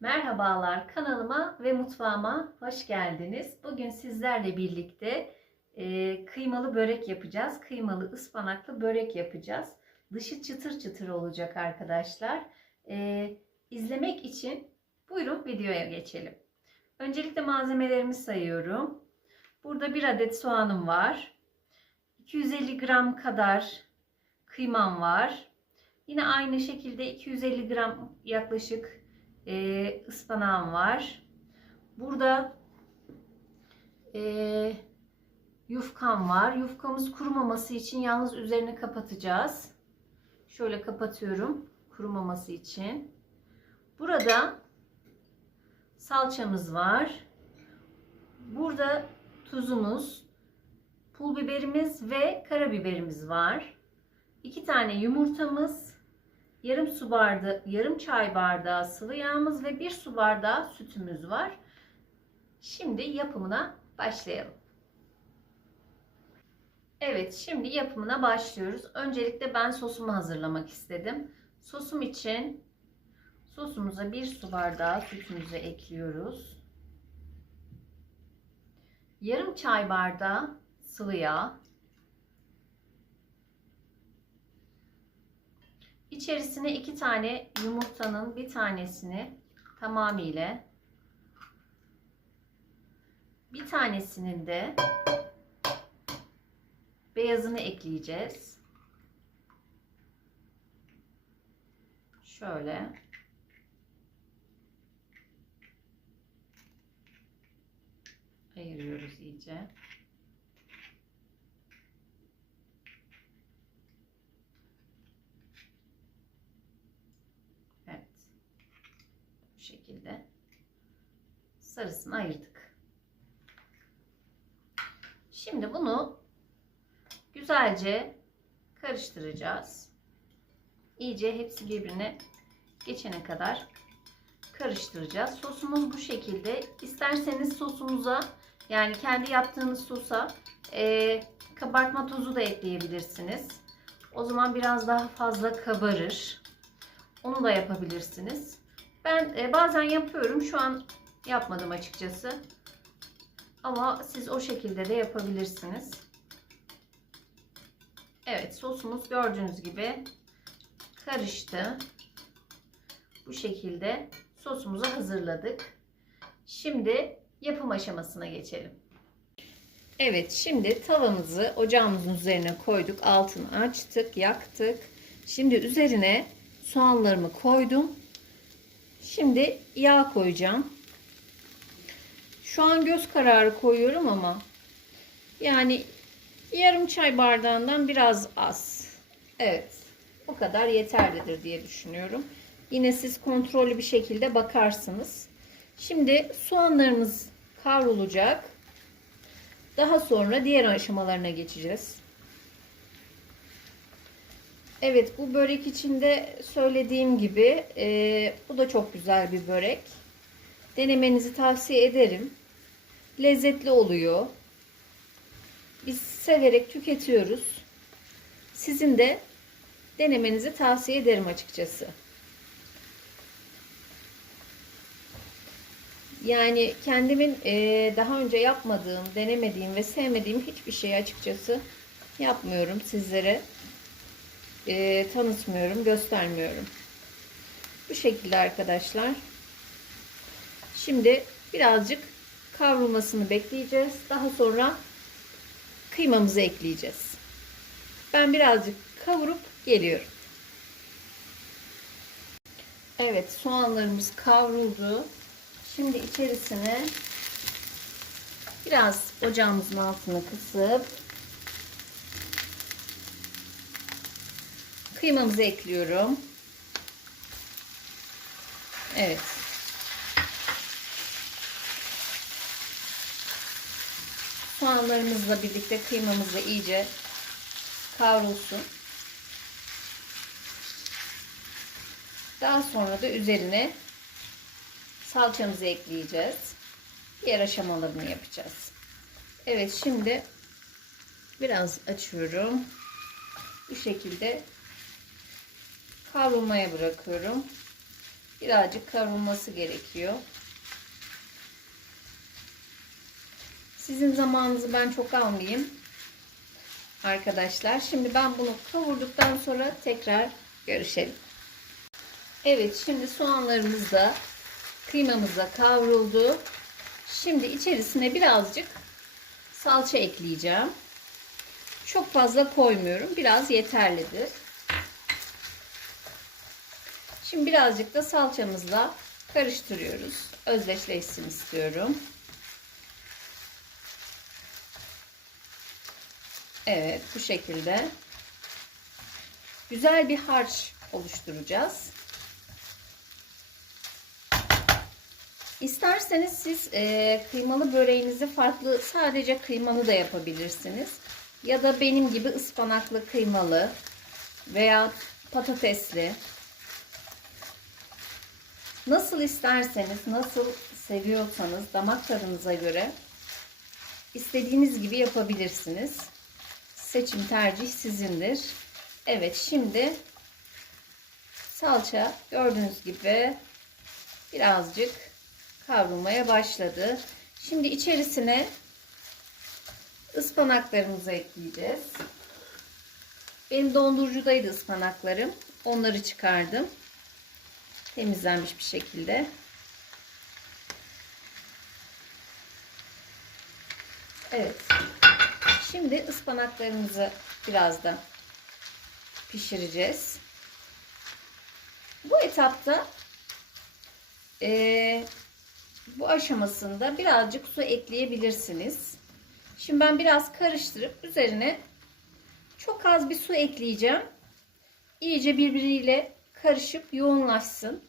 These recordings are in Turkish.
Merhabalar kanalıma ve mutfağıma hoş geldiniz. Bugün sizlerle birlikte e, kıymalı börek yapacağız. Kıymalı ıspanaklı börek yapacağız. Dışı çıtır çıtır olacak arkadaşlar. E, izlemek için buyurun videoya geçelim. Öncelikle malzemelerimi sayıyorum. Burada bir adet soğanım var. 250 gram kadar kıymam var. Yine aynı şekilde 250 gram yaklaşık e, ıspanağım var. Burada e, yufkam var. Yufkamız kurumaması için yalnız üzerini kapatacağız. Şöyle kapatıyorum kurumaması için. Burada salçamız var. Burada tuzumuz, pul biberimiz ve karabiberimiz var. İki tane yumurtamız, yarım su bardağı, yarım çay bardağı sıvı yağımız ve bir su bardağı sütümüz var. Şimdi yapımına başlayalım. Evet, şimdi yapımına başlıyoruz. Öncelikle ben sosumu hazırlamak istedim. Sosum için sosumuza bir su bardağı sütümüzü ekliyoruz. Yarım çay bardağı sıvı yağ. İçerisine iki tane yumurtanın bir tanesini tamamıyla bir tanesinin de beyazını ekleyeceğiz. Şöyle. Ayırıyoruz iyice. Evet. Bu şekilde sarısını ayırdık. Şimdi bunu güzelce karıştıracağız. İyice hepsi birbirine geçene kadar karıştıracağız. Sosumuz bu şekilde. İsterseniz sosumuza yani kendi yaptığınız sosa e, kabartma tozu da ekleyebilirsiniz. O zaman biraz daha fazla kabarır. Onu da yapabilirsiniz. Ben e, bazen yapıyorum. Şu an yapmadım açıkçası. Ama siz o şekilde de yapabilirsiniz. Evet sosumuz gördüğünüz gibi karıştı. Bu şekilde sosumuzu hazırladık. Şimdi yapım aşamasına geçelim. Evet şimdi tavamızı ocağımızın üzerine koyduk. Altını açtık, yaktık. Şimdi üzerine soğanlarımı koydum. Şimdi yağ koyacağım. Şu an göz kararı koyuyorum ama yani yarım çay bardağından biraz az. Evet. O kadar yeterlidir diye düşünüyorum. Yine siz kontrollü bir şekilde bakarsınız. Şimdi soğanlarımız kavrulacak. Daha sonra diğer aşamalarına geçeceğiz. Evet bu börek içinde söylediğim gibi e, bu da çok güzel bir börek. Denemenizi tavsiye ederim. Lezzetli oluyor. Biz severek tüketiyoruz. Sizin de denemenizi tavsiye ederim açıkçası. Yani kendimin e, daha önce yapmadığım, denemediğim ve sevmediğim hiçbir şeyi açıkçası yapmıyorum sizlere. E, tanıtmıyorum, göstermiyorum. Bu şekilde arkadaşlar. Şimdi birazcık kavrulmasını bekleyeceğiz. Daha sonra kıymamızı ekleyeceğiz. Ben birazcık kavurup geliyorum. Evet soğanlarımız kavruldu. Şimdi içerisine biraz ocağımızın altını kısıp kıymamızı ekliyorum. Evet. Soğanlarımızla birlikte kıymamız iyice kavrulsun. Daha sonra da üzerine salçamızı ekleyeceğiz. Diğer aşamalarını yapacağız. Evet şimdi biraz açıyorum. Bu şekilde kavrulmaya bırakıyorum. Birazcık kavrulması gerekiyor. Sizin zamanınızı ben çok almayayım. Arkadaşlar şimdi ben bunu kavurduktan sonra tekrar görüşelim. Evet şimdi soğanlarımız da kıymamız da kavruldu. Şimdi içerisine birazcık salça ekleyeceğim. Çok fazla koymuyorum. Biraz yeterlidir. Şimdi birazcık da salçamızla karıştırıyoruz. Özdeşleşsin istiyorum. Evet bu şekilde. Güzel bir harç oluşturacağız. İsterseniz siz e, kıymalı böreğinizi farklı sadece kıymalı da yapabilirsiniz. Ya da benim gibi ıspanaklı kıymalı veya patatesli. Nasıl isterseniz, nasıl seviyorsanız damak tadınıza göre istediğiniz gibi yapabilirsiniz. Seçim tercih sizindir. Evet şimdi salça gördüğünüz gibi birazcık kavrulmaya başladı. Şimdi içerisine ıspanaklarımızı ekleyeceğiz. Benim dondurucudaydı ıspanaklarım. Onları çıkardım. Temizlenmiş bir şekilde. Evet. Şimdi ıspanaklarımızı biraz da pişireceğiz. Bu etapta e, bu aşamasında birazcık su ekleyebilirsiniz. Şimdi ben biraz karıştırıp üzerine çok az bir su ekleyeceğim. İyice birbiriyle karışıp yoğunlaşsın.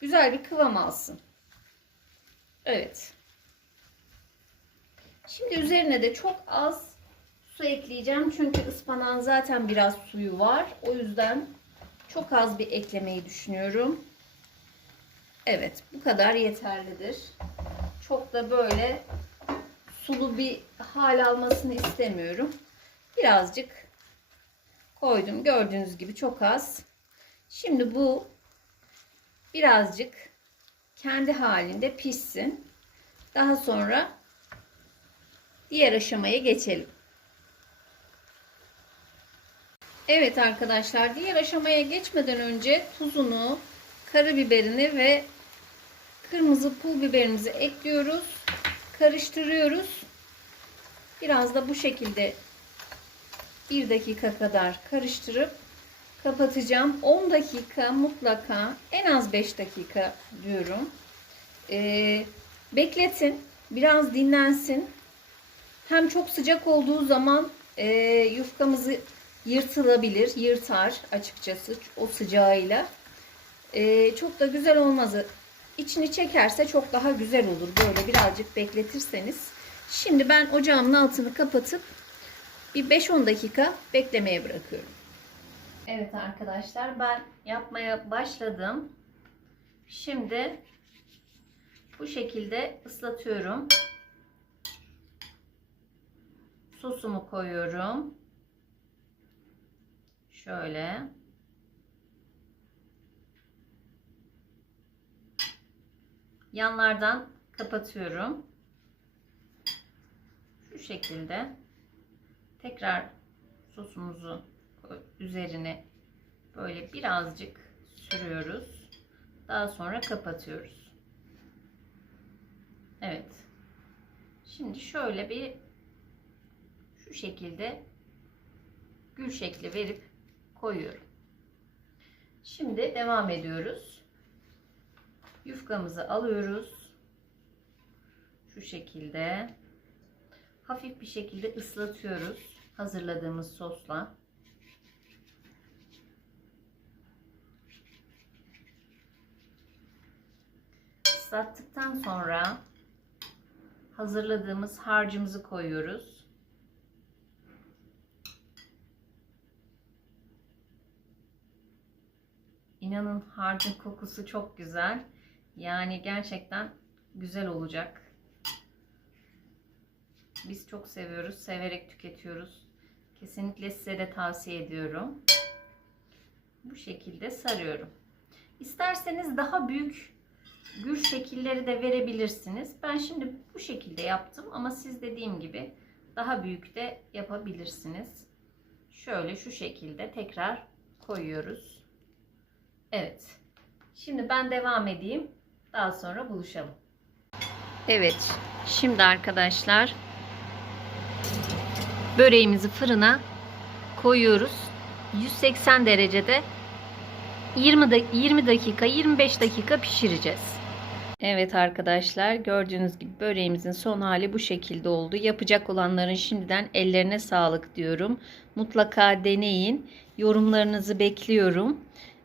Güzel bir kıvam alsın. Evet. Şimdi üzerine de çok az su ekleyeceğim. Çünkü ıspanağın zaten biraz suyu var. O yüzden çok az bir eklemeyi düşünüyorum. Evet bu kadar yeterlidir. Çok da böyle sulu bir hal almasını istemiyorum. Birazcık koydum. Gördüğünüz gibi çok az. Şimdi bu birazcık kendi halinde pişsin. Daha sonra diğer aşamaya geçelim. Evet arkadaşlar diğer aşamaya geçmeden önce tuzunu, karabiberini ve kırmızı pul biberimizi ekliyoruz. Karıştırıyoruz. Biraz da bu şekilde bir dakika kadar karıştırıp kapatacağım. 10 dakika mutlaka en az 5 dakika diyorum. Ee, bekletin. Biraz dinlensin. Hem çok sıcak olduğu zaman e, yufkamızı yırtılabilir. Yırtar açıkçası o sıcağıyla. Ee, çok da güzel olmaz. İçini çekerse çok daha güzel olur. Böyle birazcık bekletirseniz. Şimdi ben ocağımın altını kapatıp bir 5-10 dakika beklemeye bırakıyorum. Evet arkadaşlar ben yapmaya başladım. Şimdi bu şekilde ıslatıyorum. Sosumu koyuyorum. Şöyle. Yanlardan kapatıyorum. Şu şekilde. Tekrar sosumuzu üzerine böyle birazcık sürüyoruz. Daha sonra kapatıyoruz. Evet. Şimdi şöyle bir şu şekilde gül şekli verip koyuyorum. Şimdi devam ediyoruz. Yufkamızı alıyoruz. Şu şekilde hafif bir şekilde ıslatıyoruz hazırladığımız sosla. Islattıktan sonra hazırladığımız harcımızı koyuyoruz. İnanın harcın kokusu çok güzel. Yani gerçekten güzel olacak. Biz çok seviyoruz. Severek tüketiyoruz. Kesinlikle size de tavsiye ediyorum. Bu şekilde sarıyorum. İsterseniz daha büyük gül şekilleri de verebilirsiniz. Ben şimdi bu şekilde yaptım ama siz dediğim gibi daha büyük de yapabilirsiniz. Şöyle şu şekilde tekrar koyuyoruz. Evet. Şimdi ben devam edeyim. Daha sonra buluşalım. Evet. Şimdi arkadaşlar böreğimizi fırına koyuyoruz. 180 derecede 20 da 20 dakika 25 dakika pişireceğiz. Evet arkadaşlar gördüğünüz gibi böreğimizin son hali bu şekilde oldu. Yapacak olanların şimdiden ellerine sağlık diyorum. Mutlaka deneyin. Yorumlarınızı bekliyorum.